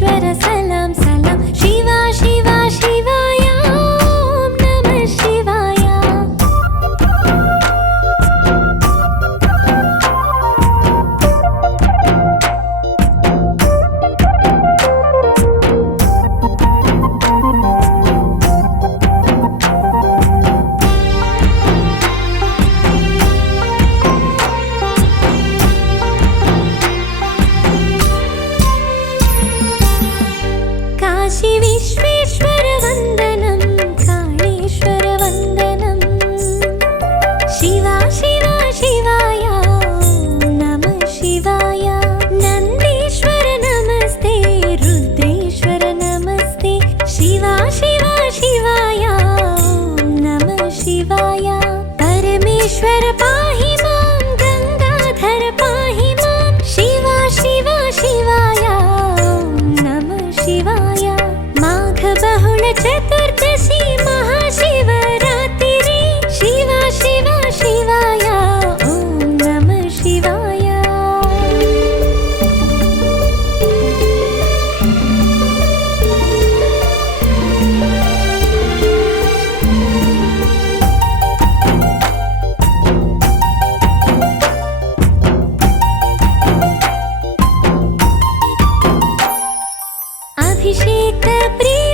परमेश्वर सलाम सलाम शिवा शिवा शिवाय ओम नमः शिवाय काशी विश्वेश्वर वंदनम कालेश्वर वंदनम शिवा शिवा शिवाय नमः शिवाय नंदीश्वर नमस्ते रुद्रेश्वर नमस्ते शिवा शिवा शिवाय नमः शिवाय परमेश्वर पाहि मां गंगाधर पाहि मां शिवा शिवा शिवाय नमः शिवाय माघ बहुल चतुर्दशी महाशिवरात्रि शिवा शिवा शिवाय ओम नमः शिवाय अभिषेक प्रिय